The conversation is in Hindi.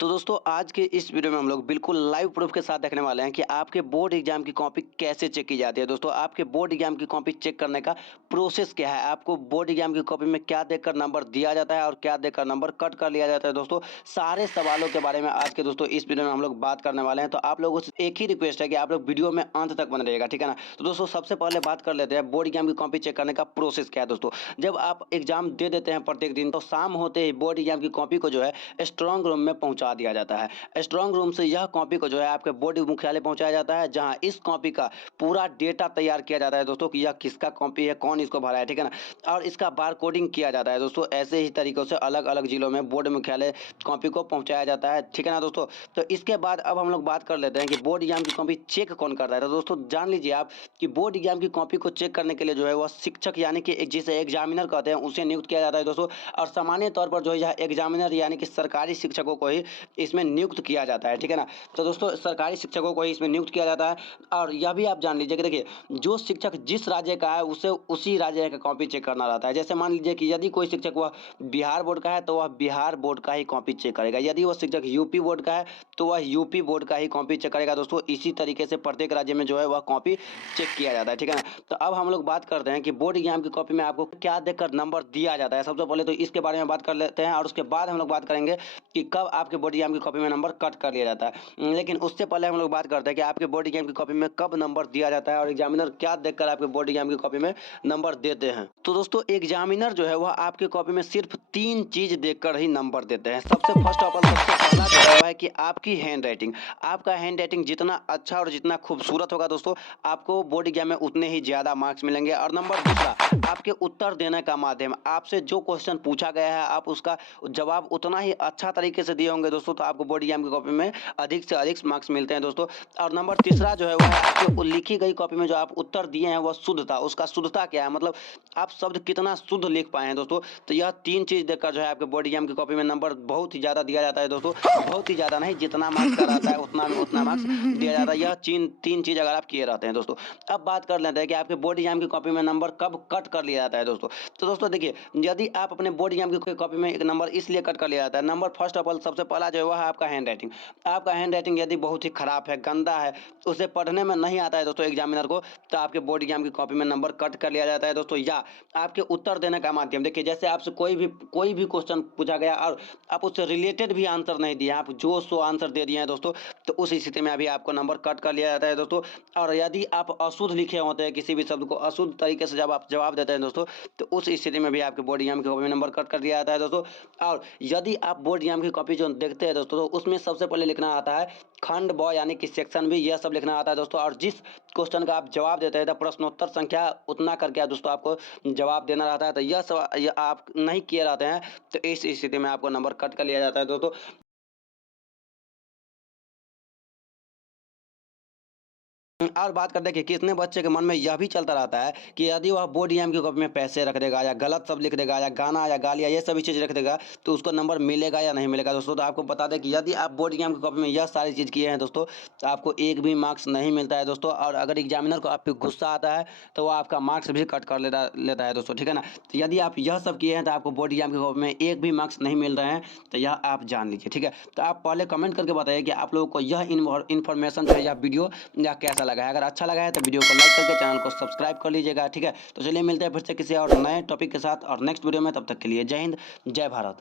तो दोस्तों आज के इस वीडियो में हम लोग बिल्कुल लाइव प्रूफ के साथ देखने वाले हैं कि आपके बोर्ड एग्जाम की कॉपी कैसे चेक की जाती है। दोस्तों आपके बोर्ड एग्जाम की कॉपी चेक करने का प्रोसेस क्या है, आपको बोर्ड एग्जाम की कॉपी में क्या देखकर नंबर दिया जाता है और क्या देखकर नंबर कट कर लिया जाता है। दोस्तों सारे सवालों के बारे में आज के दोस्तों इस वीडियो में हम लोग बात करने वाले हैं। तो आप लोगों से एक ही रिक्वेस्ट है कि आप लोग वीडियो में अंत तक बने रहिएगा, ठीक है ना। तो दोस्तों सबसे पहले बात कर लेते हैं बोर्ड एग्जाम की कॉपी चेक करने का प्रोसेस क्या है। दोस्तों जब आप एग्जाम दे देते हैं प्रत्येक दिन, तो शाम होते ही बोर्ड एग्जाम की कॉपी को जो है स्ट्रांग रूम में पहुंचा दिया जाता है। स्ट्रांग रूम से यह कॉपी को जो है आपके बोर्ड मुख्यालय पहुंचाया जाता है, जहां इस कॉपी का पूरा डेटा तैयार किया जाता है दोस्तों कि यह किसका कॉपी है, कौन इसको भरा है, ठीक है ना। और इसका बार कोडिंग किया जाता है दोस्तों। ऐसे ही तरीकों से अलग अलग जिलों में बोर्ड मुख्यालय कॉपी को पहुंचाया जाता है, ठीक है ना दोस्तों। तो इसके बाद अब हम लोग बात कर लेते हैं कि बोर्ड एग्जाम की कॉपी चेक कौन करता है। तो दोस्तों जान लीजिए आप कि बोर्ड एग्जाम की कॉपी को चेक करने के लिए जो है वह शिक्षक यानी कि जिसे एग्जामिनर कहते हैं उसे नियुक्त किया जाता है दोस्तों। और सामान्य तौर पर जो है यह एग्जामिनर यानी कि सरकारी शिक्षकों को ही इसमें नियुक्त किया जाता है, ठीक है ना। तो दोस्तों सरकारी शिक्षकों को ही इसमें नियुक्त किया जाता है। और यह भी आप जान लीजिए कि देखिए जो शिक्षक जिस राज्य का है उसे उसी राज्य का कॉपी चेक करना रहता है। जैसे मान लीजिए कि यदि कोई शिक्षक वह बिहार बोर्ड का है तो वह बिहार बोर्ड का ही कॉपी चेक करेगा। यदि वह शिक्षक यूपी बोर्ड का है तो वह यूपी बोर्ड का ही कॉपी चेक करेगा दोस्तों। इसी तरीके से प्रत्येक राज्य में जो है वह कॉपी चेक किया जाता है, ठीक है ना। तो अब हम लोग बात करते हैं कि बोर्ड एग्जाम की कॉपी में आपको क्या देखकर नंबर दिया जाता है। सबसे पहले तो इसके बारे में बात कर लेते हैं और उसके बाद हम लोग बात करेंगे कि कब आपके बोर्ड एग्जाम की कॉपी में नंबर कट कर लिया जाता है। लेकिन उससे पहले हम लोग बात करते हैं कि आपके बोर्ड एग्जाम की कॉपी में कब नंबर दिया जाता है और एग्जामिनर क्या देखकर आपके बोर्ड एग्जाम की कॉपी में नंबर देते हैं। तो दोस्तों एग्जामिनर जो है वह आपके कॉपी में सिर्फ 3 चीज देखकर ही नंबर देते हैं। सबसे फर्स्ट ऑफ ऑल सबसे पहला जो है वह है कि आपकी हैंड राइटिंग। आपका हैंड राइटिंग जितना अच्छा और जितना खूबसूरत होगा दोस्तों, आपको बोर्ड एग्जाम में उतने ही ज्यादा मार्क्स मिलेंगे। और नंबर दूसरा, आपके उत्तर देने का माध्यम, आपसे जो क्वेश्चन पूछा गया है आप उसका जवाब उतना ही अच्छा तरीके से दिए होंगे दोस्तों, तो आपको बोर्ड एग्जाम की कॉपी में अधिक से अधिक मार्क्स मिलते हैं दोस्तों। और नंबर तीसरा जो है वह आपके लिखी गई कॉपी में जो आप उत्तर दिए हैं वह शुद्धता, उसका शुद्धता क्या है, मतलब आप शब्द कितना शुद्ध लिख पाए हैं दोस्तों। तो यह 3 चीज देखकर जो है आपके बोर्ड एग्जाम की कॉपी में नंबर बहुत ही ज्यादा दिया जाता है दोस्तों। बहुत ही ज्यादा नहीं, जितना मार्क्स का रहता है उतना में उतना मार्क्स दिया जाता है। यह 3 चीज अगर आप किए रहते हैं दोस्तों। अब बात कर लेते हैं कि आपके बोर्ड एग्जाम की कॉपी में नंबर कब कट कर लिया जाता है दोस्तों। तो दोस्तों देखिए, यदि आप अपने बोर्ड एग्जाम की कॉपी में एक नंबर इसलिए कट कर लिया जाता है, नंबर फर्स्ट ऑफ ऑल सबसे पहला जो है वह है आपका हैंड राइटिंग। आपका हैंड राइटिंग यदि बहुत ही खराब है, गंदा है, उसे पढ़ने में नहीं आता है दोस्तों एग्जामिनर को, तो आपके बोर्ड एग्जाम की कॉपी में नंबर कट कर लिया जाता है दोस्तों। या आपके उत्तर देने का माध्यम, देखिए जैसे आपसे कोई भी क्वेश्चन पूछा गया और आप उससे रिलेटेड भी आंसर नहीं दिए, आप जो सो आंसर दे दिए हैं दोस्तों, तो उस स्थिति में अभी आपको नंबर कट कर लिया जाता है दोस्तों। और यदि आप अशुद्ध लिखे होते हैं, किसी भी शब्द को अशुद्ध तरीके से जब आप जवाब देते हैं दोस्तों, तो उस स्थिति में भी आपके बोर्ड एग्जाम की कॉपी में नंबर कट कर दिया जाता है दोस्तों। और यदि आप बोर्ड एग्जाम की कॉपी जो देखते हैं दोस्तों, तो उसमें सबसे पहले लिखना आता है खंड ब यानी कि सेक्शन भी, यह सब लिखना आता है दोस्तों। और जिस क्वेश्चन का आप जवाब देते हैं तो प्रश्नोत्तर संख्या उतना करके दोस्तों आपको जवाब देना रहता है। तो यह सब आप नहीं किए रहते हैं, तो इस स्थिति में आपको नंबर कट कर लिया जाता है दोस्तों। और बात करते हैं कि कितने बच्चे के मन में यह भी चलता रहता है कि यदि वह बोर्ड एग्जाम की कॉपी में पैसे रख देगा या गलत सब लिख देगा या गाना या गालियाँ ये सभी चीज़ रख देगा, तो उसको नंबर मिलेगा या नहीं मिलेगा दोस्तों। तो आपको बता दें कि यदि आप बोर्ड एग्जाम की कॉपी में यह सारी चीज़ किए हैं दोस्तों, तो आपको एक भी मार्क्स नहीं मिलता है दोस्तों। और अगर एग्जामिनर को आप पे गुस्सा आता है तो वह आपका मार्क्स भी कट कर लेता है दोस्तों, ठीक है ना। तो यदि आप यह सब किए हैं तो आपको बोर्ड एग्जाम की कॉपी में एक भी मार्क्स नहीं मिल रहे हैं, तो यह आप जान लीजिए, ठीक है। तो आप पहले कमेंट करके बताइए कि आप लोगों को यह इन्फॉर्मेशन जो है या वीडियो या कैसा लगा है। अगर अच्छा लगा है तो वीडियो को लाइक करके चैनल को सब्सक्राइब कर लीजिएगा, ठीक है। तो चलिए मिलते हैं फिर से किसी और नए टॉपिक के साथ और नेक्स्ट वीडियो में। तब तक के लिए जय हिंद, जय भारत।